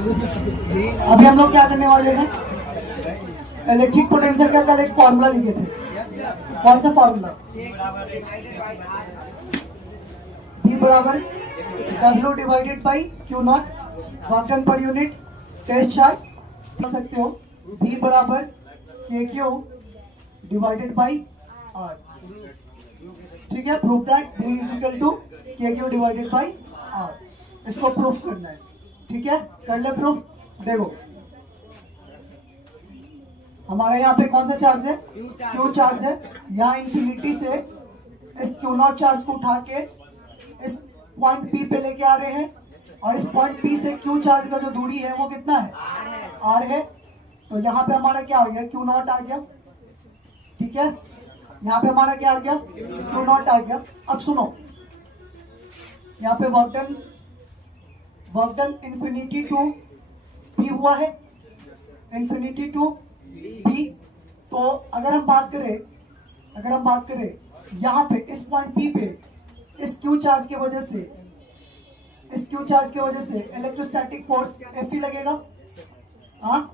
अभी हम लोग क्या करने वाले हैं, इलेक्ट्रिक पोटेंशियल का कल एक फॉर्मूला लिखे थे। कौन सा फॉर्मूला? V बराबर W divided by Q naught, work done per unit. Test charge कर सकते हो, V बराबर KQ डिवाइडेड बाई R। ठीक है, proof that V is equal to KQ divided by R। इसको प्रूफ करना है। ठीक है, कर ले प्रूफ। देखो हमारे यहाँ पे कौन सा चार्ज है? क्यू चार्ज है। यहाँ इंफिनिटी से इस क्यू नॉट चार्ज को उठा के इस पॉइंट पी पे लेके आ रहे हैं, और इस पॉइंट पी से क्यू चार्ज का जो दूरी है वो कितना है? आर है। तो यहाँ पे हमारा क्या हो गया? क्यू नॉट आ गया। ठीक है, यहाँ पे हमारा क्या आ गया? क्यू नॉट आ गया। अब सुनो, यहाँ पे work done infinity to P हुआ है, इंफिनिटी टू पी। तो अगर हम बात करें यहाँ पे इस पॉइंट पी पे इस क्यू चार्ज की वजह से इलेक्ट्रोस्टैटिक फोर्स एफ ई लगेगा। हाँ,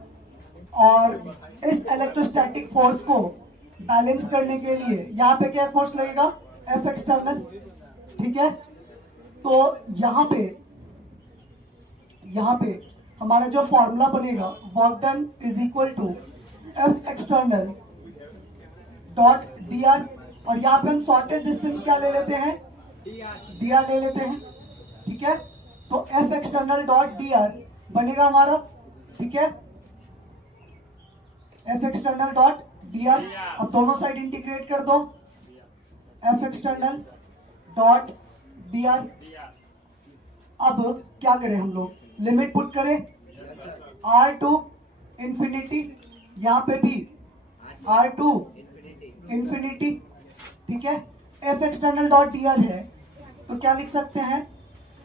और इस इलेक्ट्रोस्टैटिक फोर्स को बैलेंस करने के लिए यहाँ पे क्या फोर्स लगेगा? F external. ठीक है, तो यहाँ पे हमारा जो फॉर्मूला बनेगा, work done is equal to F external dot d r, और यहाँ पे हम शॉर्टेज डिस्टेंस क्या ले लेते हैं? डी आर ले लेते हैं। ठीक है, तो F external dot d r बनेगा हमारा। ठीक है, F external dot d r. अब दोनों साइड इंटीग्रेट कर दो, F external dot d r. अब क्या करें हम लोग? लिमिट पुट करें, आर टू इंफिनिटी, यहाँ पे भी आर टू इंफिनिटी। ठीक है, F external dot d r है तो क्या लिख सकते हैं?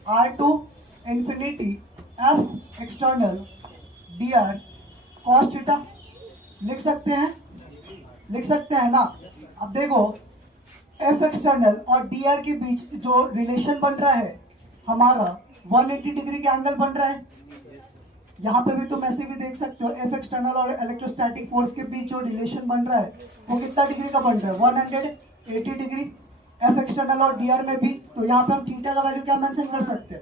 R to infinity F external d r cos theta. लिख सकते हैं ना। अब देखो, एफ एक्सटर्नल और डी आर के बीच जो रिलेशन बन रहा है हमारा 180 डिग्री का एंगल बन रहा है। यहाँ पे भी तुम ऐसे भी देख सकते हो, एफ एक्सटर्नल और इलेक्ट्रोस्टैटिक फोर्स के बीच जो रिलेशन बन रहा है वो कितना डिग्री का बन रहा है? 180 डिग्री। एफ एक्सटर्नल और डीआर में भी, तो यहाँ पे हम थीटा का वैल्यू क्या मेंशन कर सकते हैं?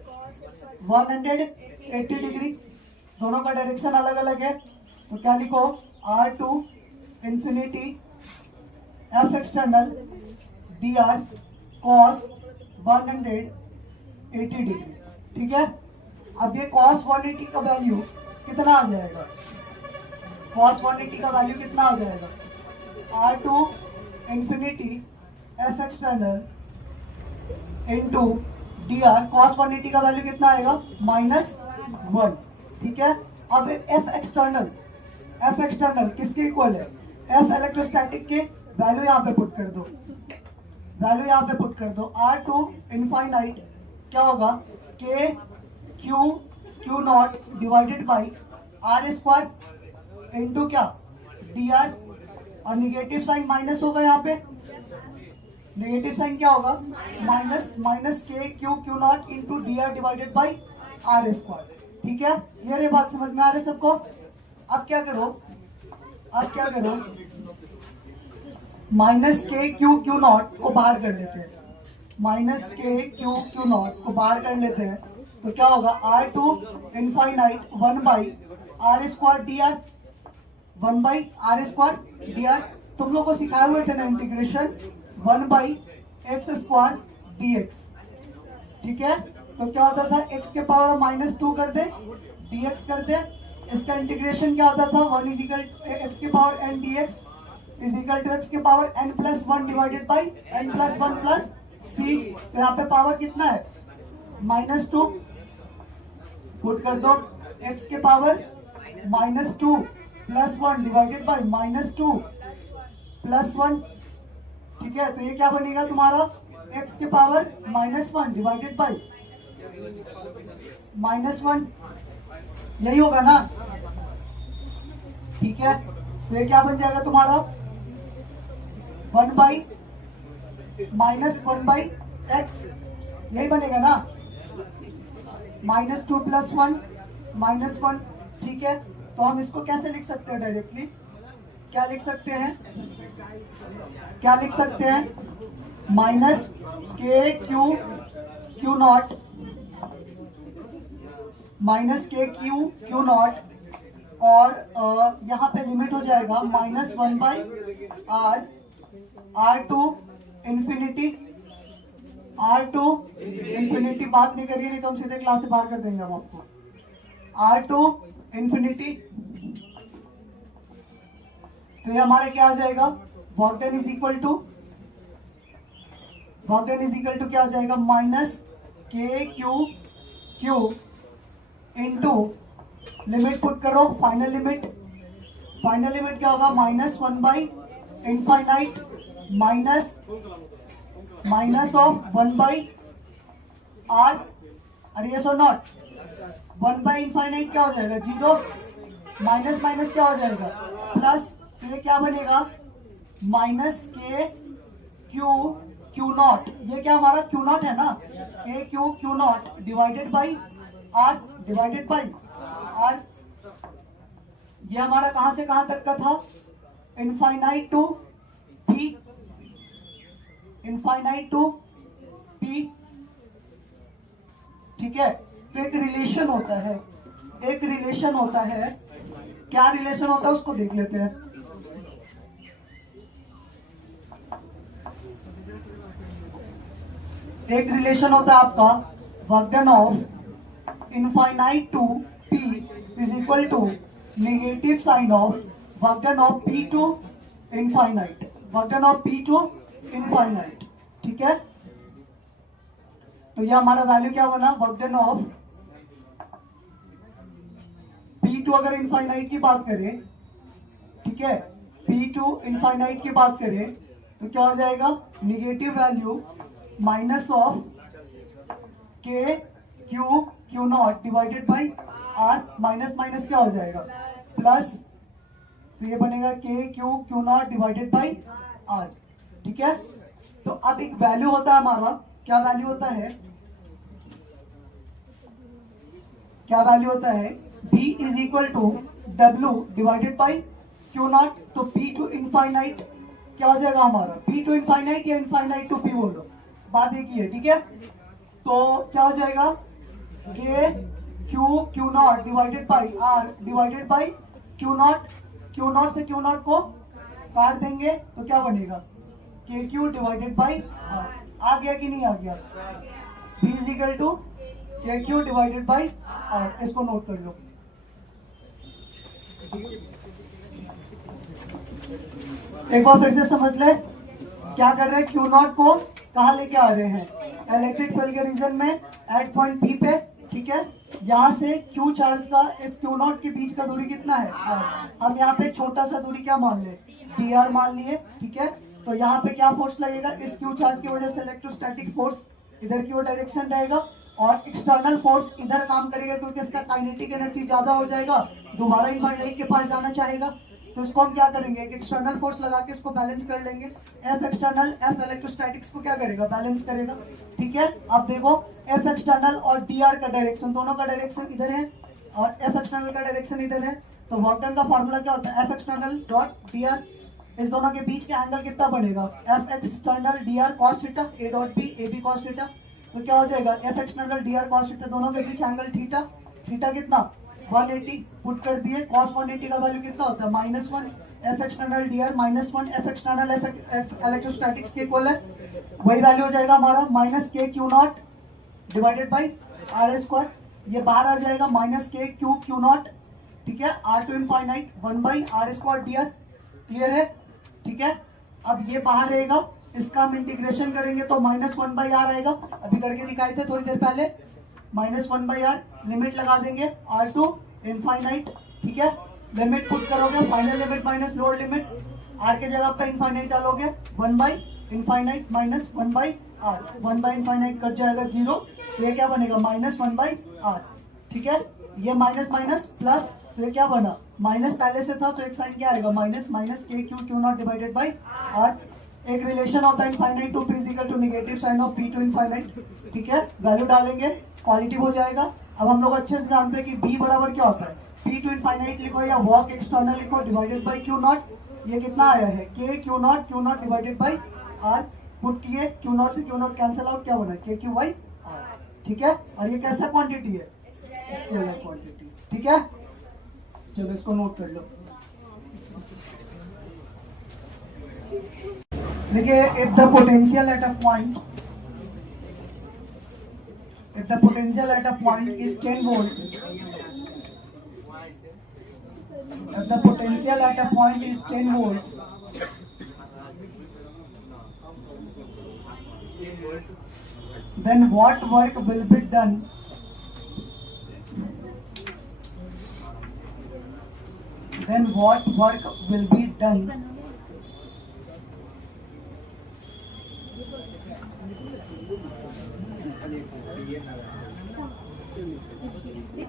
180 डिग्री। दोनों का डायरेक्शन अलग अलग है, तो क्या लिखो? R to infinity F external d r cos 180 degree. ठीक है, अब ये cos 180 का वैल्यू कितना आ जाएगा? cos 180 का वैल्यू कितना आ जाएगा? R to infinity F external into d r. Cos 180 का वैल्यू कितना आएगा? -1। ठीक है, अब एफ एक्सटर्नल किसके इक्वल है? एफ इलेक्ट्रोस्टैटिक के वैल्यू यहाँ पे पुट कर दो, आर टू इनफाइनाइट क्या होगा? K q naught divided by r square into क्या? D r. और निगेटिव साइन माइनस होगा, यहाँ पे नेगेटिव साइन क्या होगा? Minus k q naught into d r divided by r square. ठीक है, ये बात समझ में आ रही है सबको? अब क्या करो, माइनस के क्यू नॉट को बाहर कर लेते हैं, माइनस के क्यू नॉट को बाहर कर लेते हैं, तो क्या होगा? R to infinite 1 by r square d r, 1 by r square d r. तुम लोग को सिखाए हुए थे ना integration 1 by x square d x. ठीक है, तो क्या होता था? एक्स के पावर -2 कर दे, डी एक्स कर दे। इसका इंटीग्रेशन क्या होता था? 1 इजिकल एक्स के power n d x is equal to x के power n+1 divided by n+1 plus c. तो यहाँ पे पावर कितना है? -2 पुट कर दो, x के पावर -2 + 1 डिवाइडेड बाई -2 + 1। ठीक है, तो ये क्या बनेगा तुम्हारा? x के पावर -1 डिवाइडेड बाई -1, यही होगा ना? ठीक है, तो ये क्या बन जाएगा तुम्हारा? 1 बाई -1 बाई x, यही बनेगा ना? -2 + 1 -1, ठीक है। तो हम इसको कैसे लिख सकते हैं डायरेक्टली, क्या लिख सकते हैं, क्या लिख सकते हैं, minus k q not, minus k q not, और यहाँ पे लिमिट हो जाएगा -1/r, r टू इंफिनिटी, बात नहीं करिए नहीं तो हम सीधे क्लास से बाहर कर देंगे हम आपको, r टू इंफिनिटी। तो ये हमारे क्या आ जाएगा, work done is equal to क्या आ जाएगा, minus k q into limit put करो, फाइनल लिमिट क्या होगा, -1/इनफाइनाइट माइनस ऑफ 1/r, अरे यस और नॉट, 1/इनफाइनाइट क्या हो जाएगा, 0, माइनस माइनस क्या हो जाएगा, प्लस, तो ये क्या बनेगा, माइनस के क्यू नॉट, ये क्या हमारा क्यू नॉट है ना, k q naught divided by r, ये हमारा कहां से कहां तक का था, इनफाइनाइट टू पी, ठीक है। तो एक रिलेशन होता है, क्या रिलेशन होता है उसको देख लेते हैं। एक रिलेशन होता है आपका work done of infinite to P is equal to negative sign of work done of P to infinite, ठीक है। तो ये हमारा वैल्यू क्या बना, वर्क डन ऑफ P2 अगर इनफाइनाइट की बात करें, ठीक है, P2 इनफाइनाइट की बात करें तो क्या हो जाएगा, negative value minus of k q naught divided by r, minus minus क्या हो जाएगा, प्लस, तो ये बनेगा k q naught divided by r, ठीक है। तो अब एक वैल्यू होता है हमारा, क्या वैल्यू होता है, B is equal to W divided by q naught. तो P टू इनफाइनाइट क्या हो जाएगा हमारा, P टू इनफाइनाइट या इनफाइनाइट टू P बोलो, बात एक ही है, ठीक है। तो क्या हो जाएगा, के q naught divided by R divided by q not से क्यू नॉट को काट देंगे तो क्या बनेगा, k Q divided by R, आ गया कि नहीं आ गया, B इज इक्वल टू के क्यू डिवाइडेड बाई R, इसको नोट कर लो। एक बार फिर से समझ ले, क्या कर रहे हैं, क्यू नॉट को कहाँ लेके आ रहे हैं, इलेक्ट्रिक फील्ड के रीजन में एट पॉइंट P पे, ठीक है। यहाँ से क्यू चार्ज का इस क्यू नॉट के बीच का दूरी कितना है, हम यहाँ पे छोटा सा दूरी क्या मान ले, dr मान लिए, ठीक है। तो यहाँ पे क्या फोर्स लगेगा, इस क्यू चार्ज की वजह से इलेक्ट्रोस्टैटिक फोर्स इधर की ओर डायरेक्शन रहेगा, और एक्सटर्नल फोर्स इधर काम करेगा क्योंकि इसका काइनेटिक एनर्जी ज्यादा हो जाएगा, दोबारा इनफाइनाइट के पास जाना चाहेगा। तो इसको हम क्या करेंगे, एक एक्सटर्नल फोर्स लगा के इसको बैलेंस कर लेंगे, एफ एक्सटर्नल एफ इलेक्ट्रोस्टैटिक्स को क्या करेगा, बैलेंस करेगा, ठीक है। अब देखो एफ एक्सटर्नल और dr का डायरेक्शन, दोनों का डायरेक्शन इधर है और एफ एक्सटर्नल का डायरेक्शन इधर है। तो वर्क डन का फॉर्मूला क्या होता है, एफ एक्सटर्नल डॉट dr, इस दोनों के बीच का एंगल कितना बनेगा, F external dr cos theta, a dot b a b cos theta. तो क्या हो जाएगा, F external dr cos theta, दोनों के बीच एंगल थीटा, थीटा कितना 180 पुट कर दिए, cos 180 का वैल्यू कितना होता है, -1, F external dr -1, F external F electrostatics के इक्वल है, वही वैल्यू हो जाएगा हमारा minus k q naught divided by r square, ये बाहर आ जाएगा माइनस के क्यू नॉट, ठीक है, r to infinite 1/r square dr, clear है, ठीक है। अब ये बाहर रहेगा, इसका हम इंटीग्रेशन करेंगे तो -1/r आएगा, अभी करके दिखाए थे थोड़ी देर पहले, -1/r, लिमिट लगा देंगे r टू इनफाइनाइट, ठीक है। लिमिट पुट करोगे, final limit minus lower limit, r के जगह पे इनफाइनाइट डालोगे, 1/इनफाइनाइट माइनस 1/r, 1/इनफाइनाइट कट जाएगा 0, तो ये क्या बनेगा -1/r, ठीक है। ये माइनस माइनस प्लस, तो ये क्या बना, माइनस पहले से था तो एक साइन क्या आएगा, minus k q naught divided by r। एक relation of the infinite to P is equal to negative sign of P to infinite, ठीक है। वैल्यू डालेंगे, पॉजिटिव हो जाएगा, अब हम लोग अच्छे से जानते हैं कि b बराबर क्या होता है, p टू इनफाइनाइट लिखो या वॉक एक्सटर्नल लिखो डिवाइडेड बाई क्यू नॉट। ये कितना आया है k Q naught divided by r। Put किए क्यू नॉट से क्यू नॉट कैंसिल आउट, क्या बना k क्यू बाई r। ठीक है, और ये कैसा क्वांटिटी है, स्केलर क्वांटिटी। ठीक है, चलो इसको नोट कर लो। देखिए, if the potential at a point is 10 volts, if the potential at a point is 10 volts, then what work will be done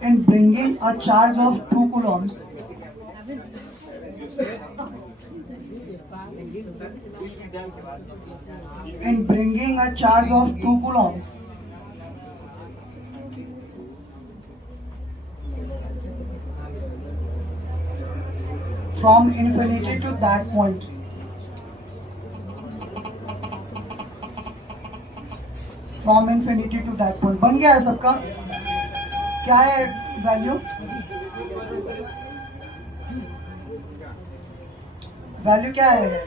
in bringing a charge of 2 coulombs from infinity to that point. बन गया है सबका? क्या है value? क्या है?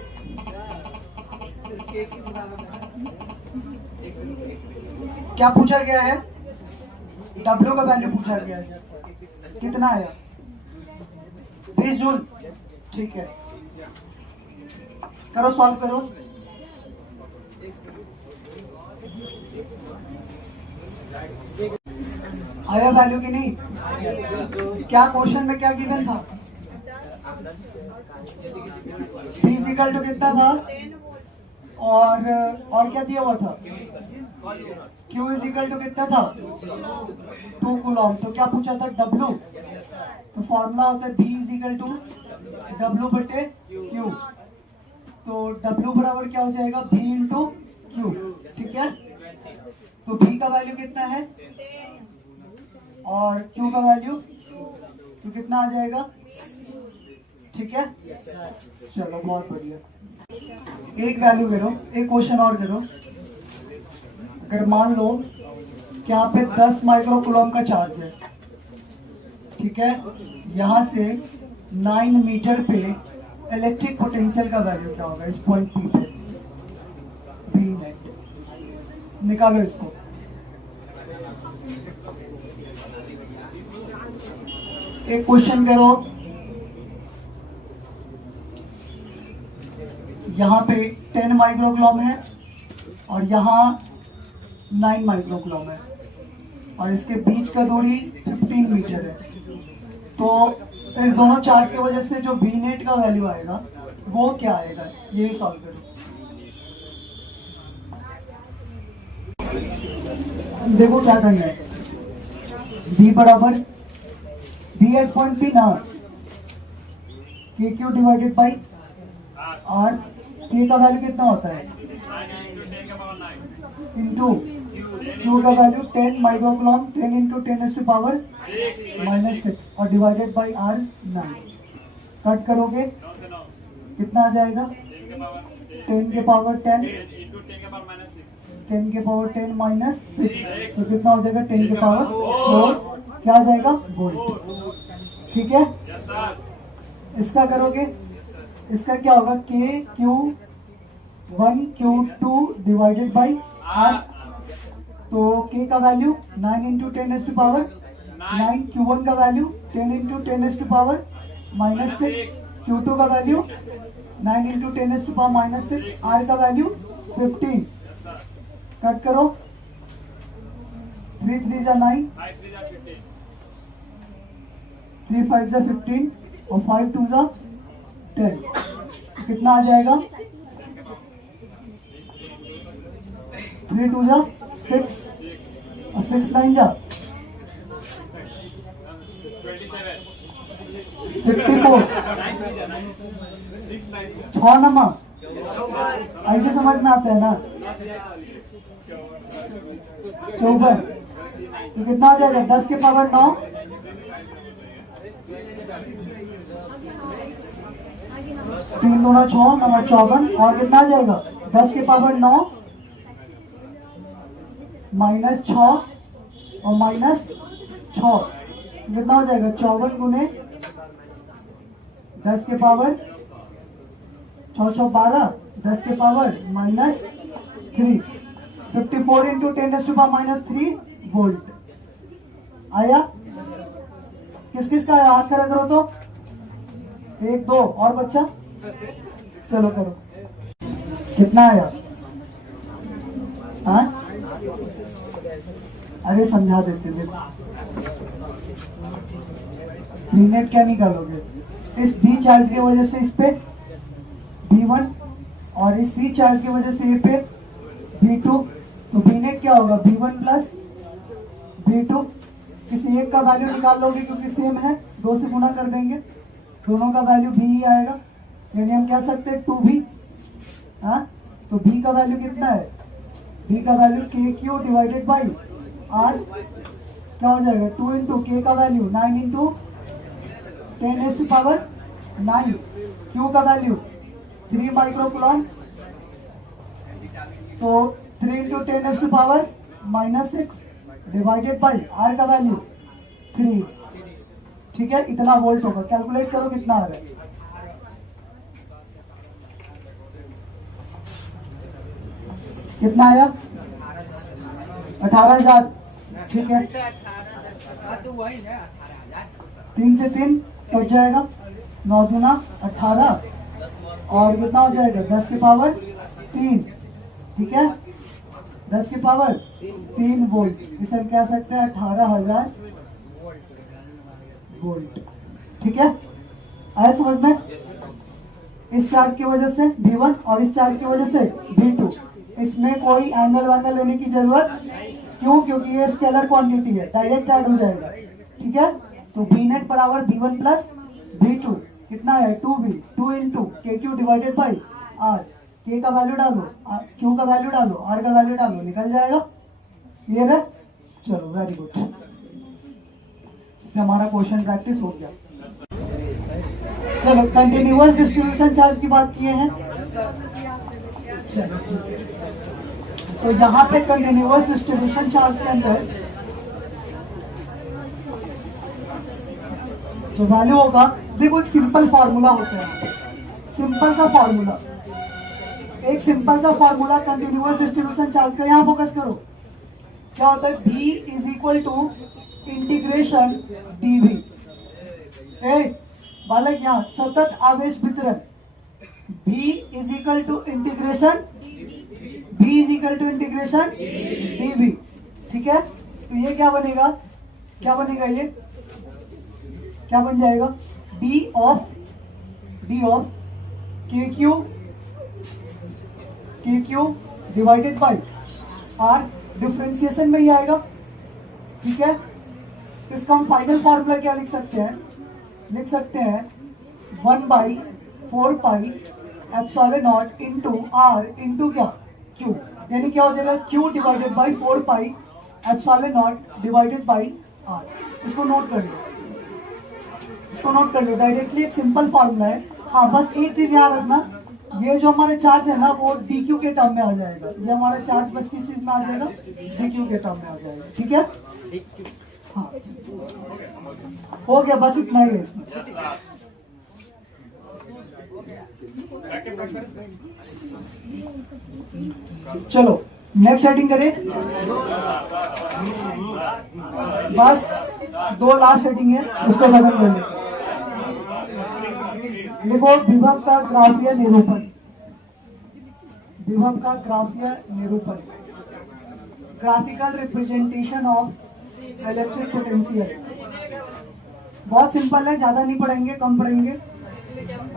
क्या पूछा गया है? W का वैल्यू पूछा गया है। कितना है? 20 जूल। ठीक है, करो सॉल्व करो। आया वैल्यू की नहीं? क्या क्वेश्चन में क्या गिवन था? P इक्वल टू कितना था? और क्या दिया हुआ था? Q इक्वल टू कितना था? 2 कूलॉम। तो क्या पूछा था? W। तो फॉर्मूला होता है B इक्वल टू W बटे Q। तो W बराबर क्या हो जाएगा? B into Q। ठीक है, तो B का वैल्यू कितना है और Q का वैल्यू तो कितना आ जाएगा? ठीक है, चलो बहुत बढ़िया। एक वैल्यू करो, एक क्वेश्चन और करो। अगर मान लो कि यहाँ पे 10 माइक्रो कूलम का चार्ज है, ठीक है, यहाँ से 9 मीटर पे इलेक्ट्रिक पोटेंशियल का वैल्यू क्या होगा इस पॉइंट P पे? V नेट निकालो इसको। एक क्वेश्चन करो, यहाँ पे 10 माइक्रोकूलम है और यहाँ 9 माइक्रोकूलम है और इसके बीच का दूरी 15 मीटर है। तो इस दोनों चार्ज की वजह से जो V नेट का वैल्यू आएगा वो क्या आएगा, ये भी सॉल्व करो। देखो क्या करना है, V बराबर V एट पॉइंट P ना KQ divided by R। K का वैल्यू कितना होता है? इंटू Q का वैल्यू 10 माइक्रोकूलम, 10 इंटू 10⁻⁻⁶ और डिवाइडेड बाई R 9। कट करोगे कितना आ जाएगा? 10 के पावर 10 10 के पावर 10 -6, तो कितना हो जाएगा? 10 के पावर 4। क्या आ जाएगा? वोल्ट। ठीक है, इसका करोगे, इसका क्या होगा? KQ1 Q2 divided by R। तो K का वैल्यू 9 इंटू 10⁻⁹, Q1 का वैल्यू 10 इंटू 10⁻⁻⁶, Q2 का वैल्यू 9 इंटू 10⁻⁻⁶, R का वैल्यू 15। कट करो, 3 3 जा 9, 3 5 जा 15 और 5 2 जा 10। कितना आ जाएगा? 3 2 जा 6 और 6 9 जा 54। 6 नंबर ऐसे समझ में आता है ना? 54, तो कितना हो जाएगा 10 के पावर 9, 3 दूना 6, नंबर 54, और कितना आ जाएगा 10 के पावर 9 माइनस 6 और माइनस 6, कितना हो जाएगा 54 गुने 10 के पावर 6 12, 10 के पावर माइनस 3, 54 इंटू 10⁻³ वोल्ट आया। किस किस का याद करा करो तो, 1 2 और बच्चा, चलो करो, कितना आया? हाँ अरे समझा देते थे, मिनट क्या निकालोगे? इस बी चार्ज की वजह से इस पे B1 और इस सी चार्ज की वजह से ये पे B2, तो बी नेट क्या होगा B1 प्लस B2। किसी एक का वैल्यू निकाल लोगे क्योंकि सेम है, 2 से गुना कर देंगे, दोनों का वैल्यू B ही आएगा, यानी हम कह सकते हैं 2B। हाँ तो B का वैल्यू कितना है? B का value KQ divided by R, क्या हो जाएगा 2 इंटू K का वैल्यू 9 इंटू 10⁻⁹, Q का वैल्यू 3 माइक्रोकूलम, तो 3 इंटू 10⁻⁻6 डिवाइडेड बाई R का वैल्यू 3, ठीक है, इतना वोल्ट होगा। कैलकुलेट करो कितना आ रहा है, कितना आया? 18,000, ठीक है, 3 से 3 कट जाएगा, 9 दूना 18, और कितना हो जाएगा 10 के पावर 3, ठीक है, 10 के पावर 3 वोल्ट, इसे हम कह सकते हैं 18,000 वोल्ट, ठीक है। आया समझ में? इस चार्ज की वजह से V1 और इस चार्ज की वजह से V2, इसमें कोई एंगल वैंगल लेने की जरूरत, क्यों? क्योंकि ये स्केलर क्वांटिटी है, डायरेक्ट ऐड हो जाएगा, ठीक है। तो B नेट बराबर B1 प्लस B2, कितना है 2B, 2 into KQ divided by R, K का वैल्यू डालो, Q का वैल्यू डालो, R का वैल्यू डालो, निकल जाएगा, क्लियर है? चलो वेरी गुड, इसमें हमारा क्वेश्चन प्रैक्टिस हो गया। चलो कंटिन्यूअस डिस्ट्रीब्यूशन चार्ज की बात किए हैं, चलो तो यहाँ पे कंटिन्यूअस डिस्ट्रीब्यूशन चार्ज के अंदर जो वैल्यू होगा, देखो एक सिंपल फॉर्मूला होता है, सिंपल सा फॉर्मूला, एक सिंपल सा फॉर्मूला कंटिन्यूअस डिस्ट्रीब्यूशन चार्ज का, यहाँ फोकस करो, क्या होता है V is equal to integration dV। बालक यहाँ सतत आवेश वितरण, V is equal to integration dV, ठीक है। तो ये क्या बनेगा, क्या बनेगा, ये क्या बन जाएगा D of KQ divided by R, differentiation में ही आएगा, ठीक है। इसका हम फाइनल फॉर्मूला क्या लिख सकते हैं, 1/4 pi epsilon not into R into क्या Q, यानी क्या हो जाएगा Q divided by 4 pi epsilon not divided by R। इसको नोट कर लो, डायरेक्टली एक सिंपल फॉर्मूला है। हाँ बस एक चीज याद रखना, ये जो हमारे चार्ज है ना वो DQ के टर्म में आ जाएगा, ये हमारा चार्ज बस किस चीज में आ जाएगा, DQ के टर्म में आ जाएगा, ठीक है। हाँ हो गया, बस इतना ही है इसमें। चलो नेक्स्ट हेडिंग करें, बस 2 लास्ट हेडिंग है, उसको खत्म कर लेते। देखो विभव का ग्राफीय निरूपण, graphical representation of electric potential, बहुत सिंपल है, ज्यादा नहीं पढ़ेंगे, कम पढ़ेंगे।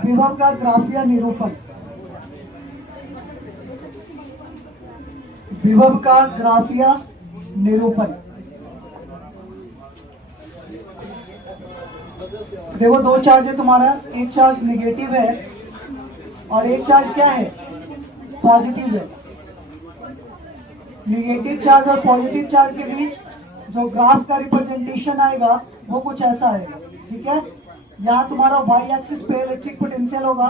विभव का ग्राफीय निरूपण, देखो 2 चार्ज है तुम्हारा, एक चार्ज नेगेटिव है और एक चार्ज क्या है, पॉजिटिव है। निगेटिव चार्ज और पॉजिटिव चार्ज के बीच जो ग्राफ का रिप्रेजेंटेशन आएगा वो कुछ ऐसा आएगा, ठीक है। यहाँ तुम्हारा वाई एक्सिस पे इलेक्ट्रिक पोटेंशियल होगा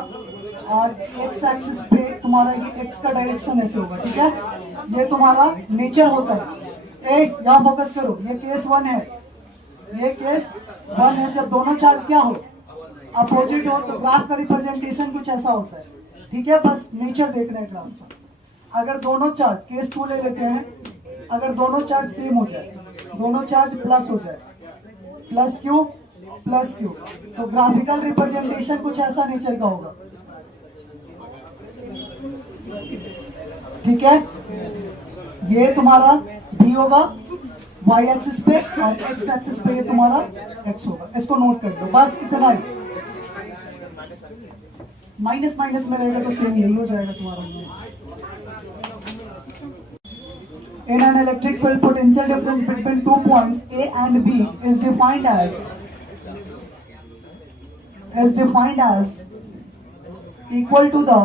और एक्स एक्सिस पे तुम्हारा ये एक्स का डायरेक्शन ऐसे होगा, ठीक है। ये तुम्हारा नेचर होता है। यहाँ फोकस करो, ये केस 1 है, ये केस 1 है। जब दोनों चार्ज क्या हो, अपोजिट हो, तो ग्राफ का रिप्रेजेंटेशन कुछ ऐसा होता है, ठीक है। बस नेचर देखना है ग्राफ का। अगर दोनों चार्ज, केस 2 ले लेते हैं, अगर दोनों चार्ज सेम हो जाए, दोनों चार्ज प्लस हो जाए, प्लस क्यू प्लस क्यू, तो ग्राफिकल रिप्रेजेंटेशन कुछ ऐसा नेचर का होगा, ठीक है। ये तुम्हारा भी होगा वाई एक्सिस पे और एक्स एक्सिस पे ये तुम्हारा एक्स होगा। इसको नोट कर लो, बस इतना ही। माइनस माइनस में रहेगा तो सेम यही हो जाएगा तुम्हारा। In an electric field, potential difference between 2 points A and B is defined as equal to the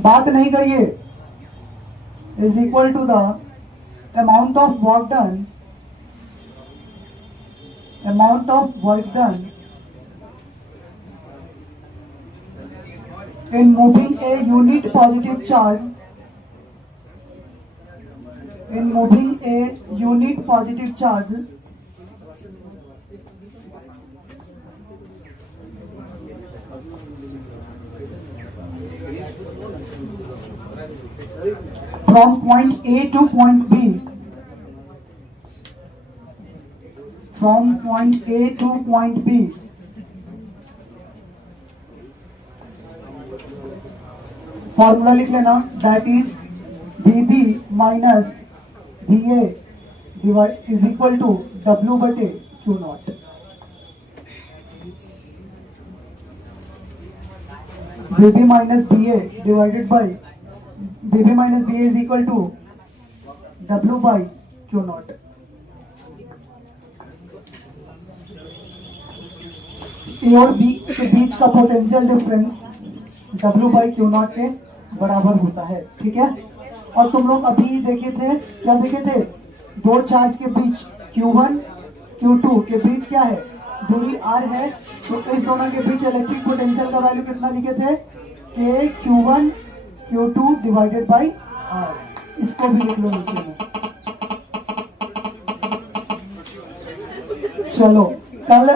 बात नहीं करिए, is equal to the amount of work done in moving a unit positive charge from point A to point B, formula लिख लेना, that is VB minus VA is equal to W बटे Q naught. VB minus VA divided by VB minus VA is equal to W by Q naught. A और B के बीच का potential difference W by Q naught के बराबर होता है, ठीक है। और तुम लोग अभी देखे थे, क्या देखे थे, दो चार्ज के बीच Q1 Q2 के बीच क्या है, दूरी R है। तो इस दोनों के बीच इलेक्ट्रिक पोटेंशियल का वैल्यू कितना लिखे थे, K Q1 Q2 divided by R। इसको भी लिख लो नीचे में। चलो कल